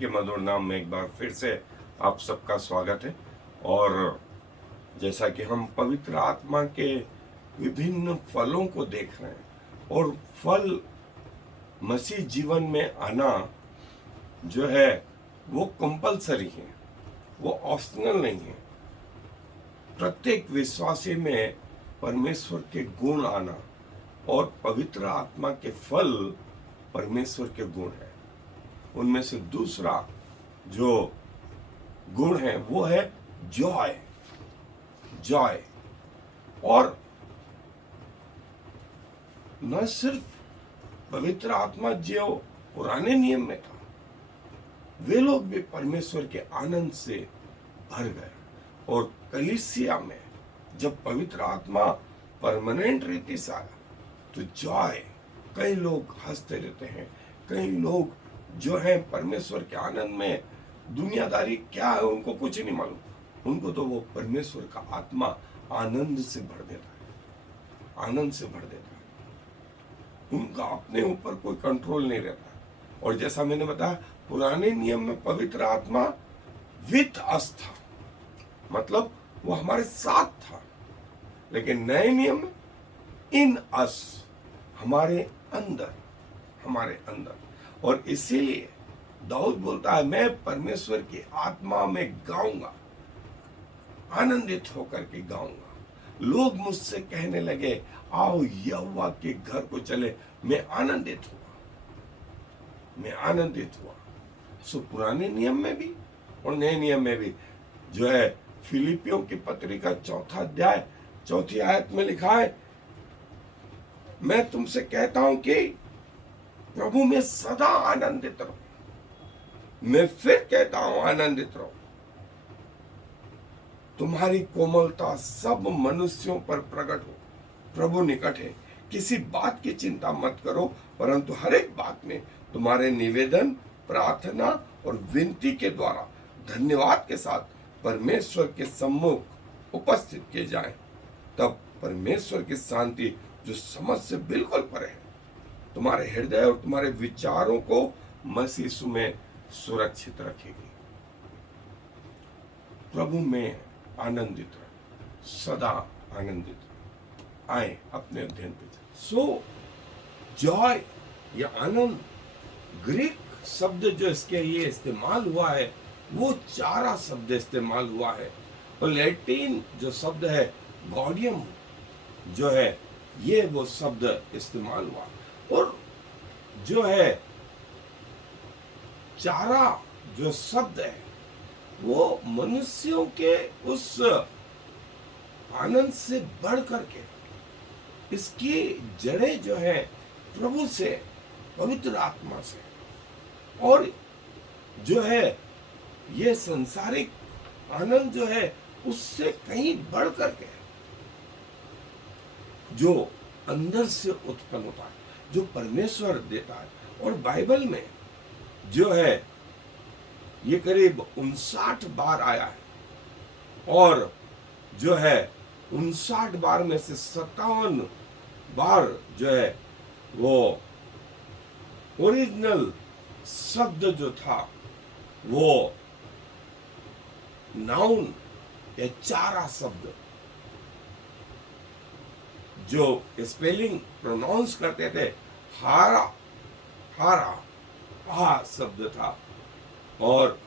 के मधुर नाम में एक बार फिर से आप सबका स्वागत है। और जैसा कि हम पवित्र आत्मा के विभिन्न फलों को देख रहे हैं, और फल मसीह जीवन में आना जो है वो कंपलसरी है, वो ऑप्शनल नहीं है। प्रत्येक विश्वासी में परमेश्वर के गुण आना और पवित्र आत्मा के फल परमेश्वर के गुण है। उनमें से दूसरा जो गुण है वो है जॉय। जॉय, और न सिर्फ पवित्र आत्मा जो पुराने नियम में था, वे लोग भी परमेश्वर के आनंद से भर गए। और कलीसिया में जब पवित्र आत्मा परमानेंट रीति से आया तो जॉय, कई लोग हंसते रहते हैं, कई लोग जो है परमेश्वर के आनंद में, दुनियादारी क्या है उनको कुछ नहीं मालूम, उनको तो वो परमेश्वर का आत्मा आनंद से भर देता है, आनंद से भर देता है। उनका अपने ऊपर कोई कंट्रोल नहीं रहता। और जैसा मैंने बताया, पुराने नियम में पवित्र आत्मा विथ अस था, मतलब वो हमारे साथ था, लेकिन नए नियम में इन अस, हमारे अंदर, हमारे अंदर। और इसीलिए दाऊद बोलता है, मैं परमेश्वर की आत्मा में गाऊंगा, आनंदित होकर के गाऊंगा। लोग मुझसे कहने लगे, आओ यहोवा के घर को चले, मैं आनंदित हुआ, मैं आनंदित हुआ। सो पुराने नियम में भी और नए नियम में भी जो है, फिलिपियों की पत्री का 4 अध्याय 4 आयत में लिखा है, मैं तुमसे कहता हूं कि प्रभु में सदा आनंदित रहो। मैं फिर कहता हूं, आनंदित रहो। तुम्हारी कोमलता सब मनुष्यों पर प्रकट हो, प्रभु निकट है। किसी बात की चिंता मत करो, परंतु हर एक बात में तुम्हारे निवेदन, प्रार्थना और विनती के द्वारा धन्यवाद के साथ परमेश्वर के सम्मुख उपस्थित किए जाएं। तब परमेश्वर की शांति, जो समझ से बिल्कुल परे है, तुम्हारे हृदय और तुम्हारे विचारों को मसीह यीशु में सुरक्षित रखेगी। प्रभु में आनंदित रहो, सदा आनंदित रहो। आए अपने अध्ययन पे। सो जॉय या आनंद, ग्रीक शब्द जो इसके लिए इस्तेमाल हुआ है वो चारा शब्द इस्तेमाल हुआ है, और लैटिन जो शब्द है गॉडियम जो है, ये वो शब्द इस्तेमाल हुआ। और जो है चारा जो शब्द है वो मनुष्यों के उस आनंद से बढ़ करके, इसकी जड़ें जो है प्रभु से, पवित्र आत्मा से, और जो है ये संसारिक आनंद जो है उससे कहीं बढ़ करके जो अंदर से उत्पन्न होता है, जो परमेश्वर देता है। और बाइबल में जो है ये करीब 59 बार आया है, और जो है 59 बार में से 57 बार जो है वो ओरिजिनल शब्द जो था वो नाउन या चारा शब्द, जो स्पेलिंग प्रोनाउंस करते थे, हारा, हारा, हा शब्द था। और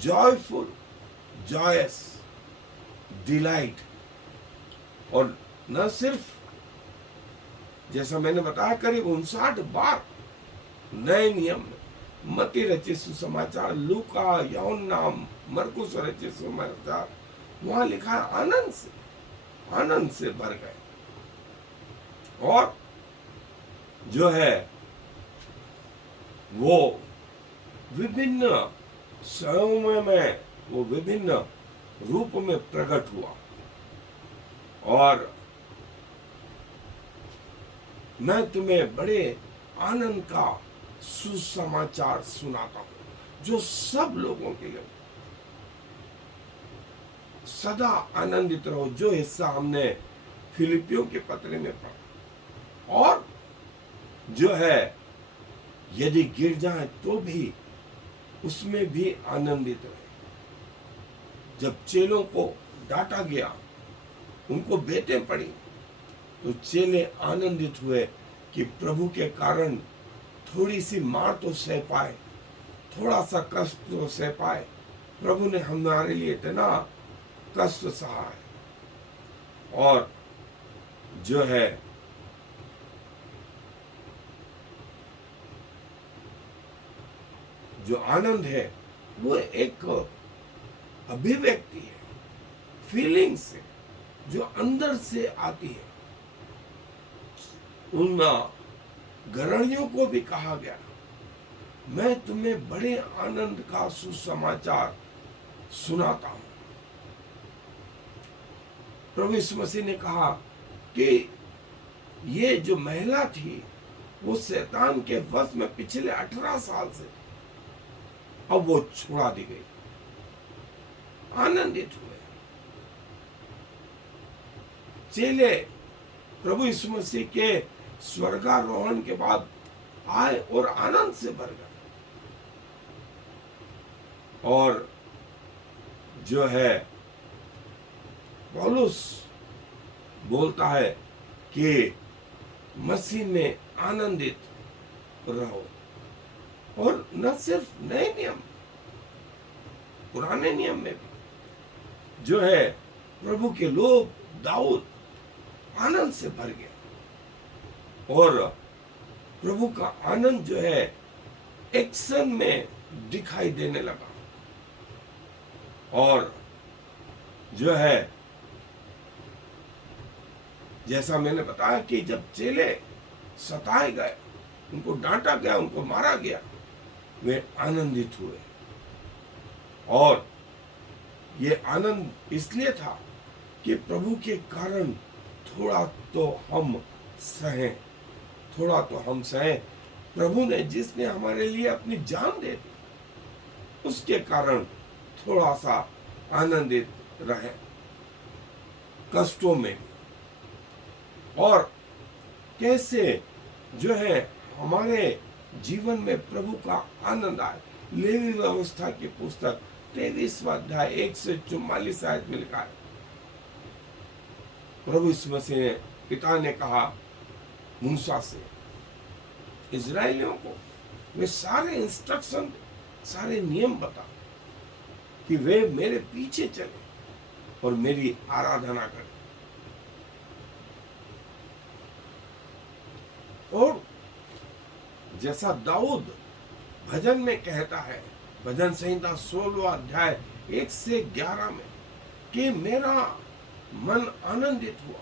जॉयफुल, जॉयस, डिलाइट। और न सिर्फ, जैसा मैंने बताया, करीब 59 बार नए नियम में, मत्ती रचित सुसमाचार, लूका, यूहन्ना, मरकुस रचित सुसमाचार, वहां लिखा है आनंद से, आनंद से भर गए। और जो है वो विभिन्न समय में, वो विभिन्न रूप में प्रकट हुआ। और मैं तुम्हें बड़े आनंद का सुसमाचार सुनाता हूं, जो सब लोगों के लिए। सदा आनंदित रहो, जो हिस्सा हमने फिलिपियों के पत्र में पढ़ा। और जो है यदि गिर जाए तो भी उसमें भी आनंदित रहे। जब चेलों को डांटा गया, उनको बेटे पड़ी, तो चेले आनंदित हुए कि प्रभु के कारण थोड़ी सी मार तो सह पाए, थोड़ा सा कष्ट तो सह पाए। प्रभु ने हमारे लिए इतना कष्ट सहा है। और जो है जो आनंद है वो एक अभिव्यक्ति है, फीलिंग्स है, जो अंदर से आती है। उन गरणियों को भी कहा गया, मैं तुम्हें बड़े आनंद का सुसमाचार सुनाता हूं। प्रभु यीशु मसीह ने कहा कि ये जो महिला थी वो शैतान के वश में पिछले 18 साल से, अब वो छुड़ा दी गई। आनंदित हुए चेले प्रभु यीशु मसीह के स्वर्गारोहण के बाद आए और आनंद से भर गए। और जो है पौलुस बोलता है कि मसीह में आनंदित रहो। और न सिर्फ नए नियम, पुराने नियम में भी जो है प्रभु के लोग, दाऊद आनंद से भर गया। और प्रभु का आनंद जो है एक्शन में दिखाई देने लगा। और जो है जैसा मैंने बताया कि जब चेले सताए गए, उनको डांटा गया, उनको मारा गया, वे आनंदित हुए। और ये आनंद इसलिए था कि प्रभु के कारण थोड़ा तो हम सहें, थोड़ा तो हम सहें। प्रभु ने, जिसने हमारे लिए अपनी जान दे दी, उसके कारण थोड़ा सा आनंदित रहे, कष्टों में भी। और कैसे जो है हमारे जीवन में प्रभु का आनंद आए। लेवी व्यवस्था की पुस्तक 23वां अध्याय 1 से 44 आयत में लिखा है, प्रभु यीशु मसीह ने, पिता ने कहा मूसा से, इजराइलियों को वे सारे इंस्ट्रक्शन, सारे नियम बता कि वे मेरे पीछे चले और मेरी आराधना करें। और जैसा दाऊद भजन में कहता है, भजन संहिता 16वां अध्याय 1 से 11 में, कि मेरा मन आनंदित हुआ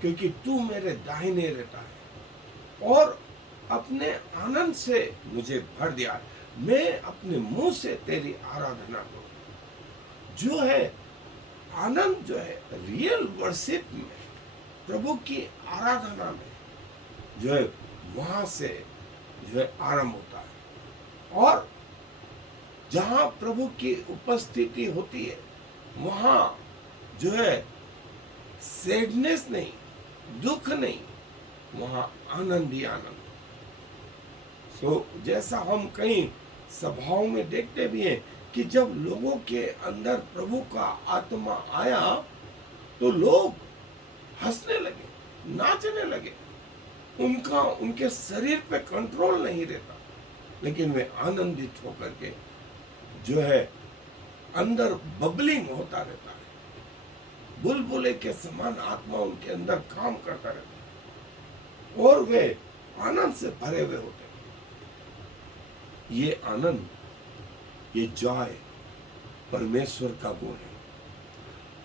क्योंकि तू मेरे दाहिने रहता है और अपने आनंद से मुझे भर दिया। मैं अपने मुंह से तेरी आराधना करूं। जो है आनंद, जो है रियल वर्शिप में, प्रभु की आराधना में, जो है वहां से जो है आरंभ होता है। और जहां प्रभु की उपस्थिति होती है, वहां जो है सैडनेस नहीं, दुख नहीं, वहां आनंद ही आनंद। जैसा हम कई सभाओं में देखते भी हैं कि जब लोगों के अंदर प्रभु का आत्मा आया तो लोग हंसने लगे, नाचने लगे। उनके शरीर पे कंट्रोल नहीं रहता, लेकिन वे आनंदित होकर के जो है अंदर बबलिंग होता रहता है। बुलबुले के समान आत्मा उनके अंदर काम करता रहता है और वे आनंद से भरे हुए होते हैं। ये आनंद, ये जॉय परमेश्वर का गुण है,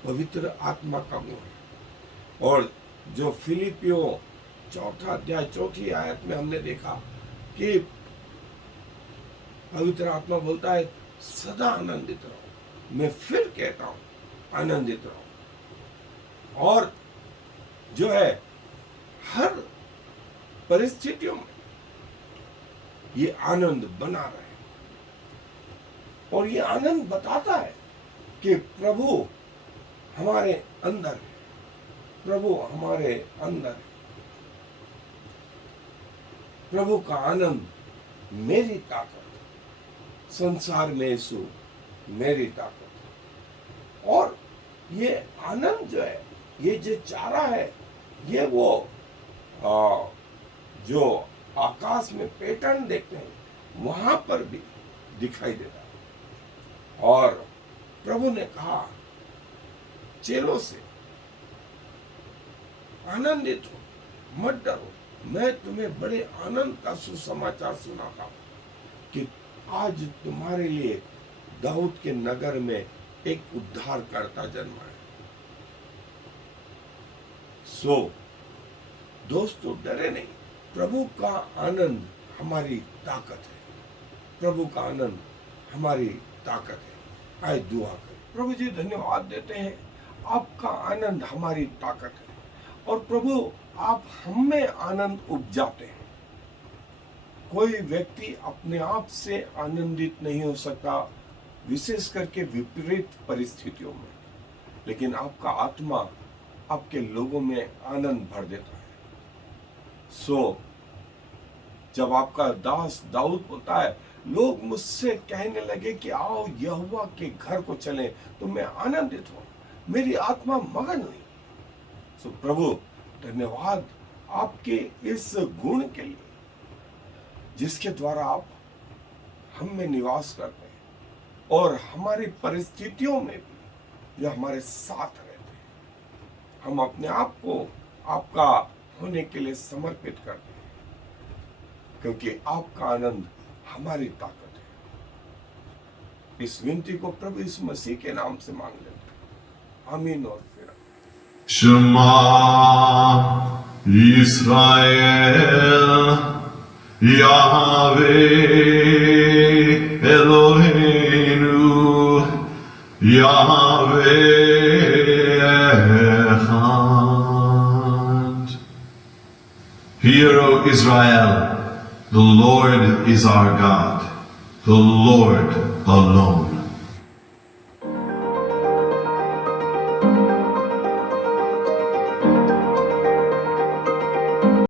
पवित्र आत्मा का गुण है। और जो फिलिपियों 4 अध्याय 4 आयत में हमने देखा कि पवित्र आत्मा बोलता है सदा आनंदित रहो। मैं फिर कहता हूं आनंदित रहो। और जो है हर परिस्थितियों में ये आनंद बना रहे। और ये आनंद बताता है कि प्रभु हमारे अंदर है, प्रभु हमारे अंदर है। प्रभु का आनंद मेरी ताकत, संसार में यीशु मेरी ताकत है। और ये आनंद जो है, ये जो चारा है, ये वो जो आकाश में पैटर्न देखते हैं वहां पर भी दिखाई देता है। और प्रभु ने कहा चेलों से, आनंदित हो, मत डरो, मैं तुम्हें बड़े आनंद का सुसमाचार सुनाता हूं कि आज तुम्हारे लिए दाऊद के नगर में एक उद्धारकर्ता जन्मा है। सो दोस्तों, डरे नहीं, प्रभु का आनंद हमारी ताकत है, प्रभु का आनंद हमारी ताकत है। आए दुआ करें। प्रभु जी धन्यवाद देते हैं, आपका आनंद हमारी ताकत है और प्रभु आप हम में आनंद उपजाते हैं। कोई व्यक्ति अपने आप से आनंदित नहीं हो सकता, विशेष करके विपरीत परिस्थितियों में, लेकिन आपका आत्मा आपके लोगों में आनंद भर देता है। सो जब आपका दास दाऊद बोलता है, लोग मुझसे कहने लगे कि आओ यहोवा के घर को चलें, तो मैं आनंदित हूं, मेरी आत्मा मगन हुई। सो प्रभु धन्यवाद आपके इस गुण के लिए, जिसके द्वारा आप हम में निवास करते हैं और हमारी परिस्थितियों में भी जो हमारे साथ रहते हैं। हम अपने आप को आपका होने के लिए समर्पित करते हैं, क्योंकि आपका आनंद हमारी ताकत है। इस विनती को प्रभु यीशु मसीह के नाम से मांग लेते हैं, आमीन। और फिर Shema Yisrael Yahweh Eloheinu Yahweh Echad. Hear, O Israel, the Lord is our God, the Lord alone.